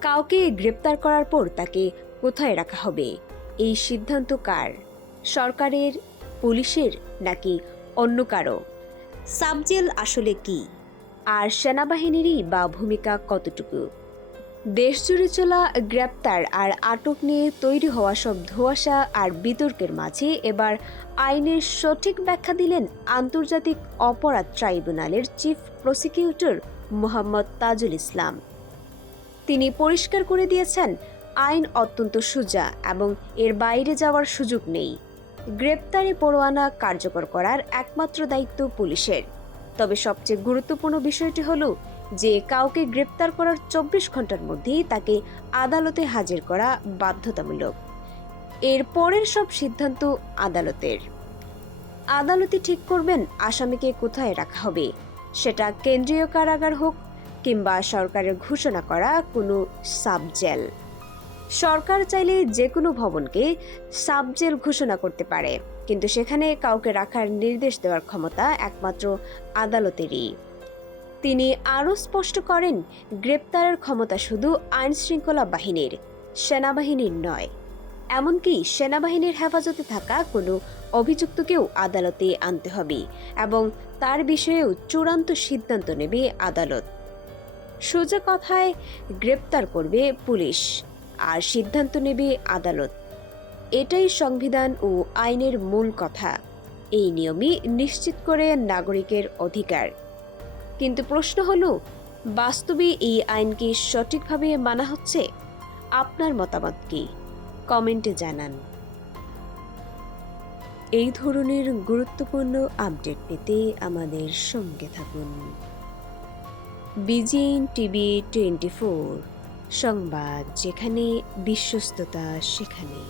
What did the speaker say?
কাউকে গ্রেপ্তার করার পর তাকে কোথায় রাখা হবে? এই সিদ্ধান্ত কার? সরকারের, পুলিশের নাকি অন্য কারও? সাবজেল আসলে কি? আর সেনাবাহিনীরই বা ভূমিকা কতটুকু? দেশজুড়ে চলা গ্রেপ্তার আর আটক নিয়ে তৈরি হওয়া সব ধোঁয়াশা আর বিতর্কের মাঝে এবার আইনের সঠিক ব্যাখ্যা দিলেন আন্তর্জাতিক অপরাধ ট্রাইব্যুনালের চিফ প্রসিকিউটর মোহাম্মদ তাজুল ইসলাম। তিনি পরিষ্কার করে দিয়েছেন, আইন অত্যন্ত সোজা এবং এর বাইরে যাওয়ার সুযোগ নেই। গ্রেপ্তারি পরোয়ানা কার্যকর করার একমাত্র দায়িত্ব পুলিশের। তবে সবচেয়ে গুরুত্বপূর্ণ বিষয়টি হলো যে, কাউকে গ্রেপ্তার করার চব্বিশ ঘণ্টার মধ্যেই তাকে আদালতে হাজির করা বাধ্যতামূলক। এর পরের সব সিদ্ধান্ত আদালতের। আদালতে ঠিক করবেন আসামিকে কোথায় রাখা হবে, সেটা কেন্দ্রীয় কারাগার হোক কিংবা সরকারের ঘোষণা করা কোনো সাবজেল। সরকার চাইলে যে কোনো ভবনকে সাবজেল ঘোষণা করতে পারে, কিন্তু সেখানে কাউকে রাখার নির্দেশ দেওয়ার ক্ষমতা একমাত্র আদালতেরই। তিনি আরও স্পষ্ট করেন, গ্রেপ্তারের ক্ষমতা শুধু আইন শৃঙ্খলা বাহিনীর, সেনাবাহিনীর নয়। এমনকি সেনাবাহিনীর হেফাজতে থাকা কোনো অভিযুক্তকেও আদালতে আনতে হবে এবং তার বিষয়েও চূড়ান্ত সিদ্ধান্ত নেবে আদালত। সোজা কথায় গ্রেপ্তার করবে পুলিশ আর সিদ্ধান্ত নেবে আদালত। এটাই সংবিধান ও আইনের মূল কথা। এই নিয়মই নিশ্চিত করে নাগরিকের অধিকার। কিন্তু প্রশ্ন হলো, বাস্তবে এই আইন কি সঠিকভাবে মানা হচ্ছে? আপনার মতামত কি? কমেন্টে জানান। এই ধরনের গুরুত্বপূর্ণ আপডেট পেতে আমাদের সঙ্গে থাকুন। বিজিএন টিভি টোয়েন্টি ফোর সংবাদ যেখানে বিশ্বস্ততা সেখানে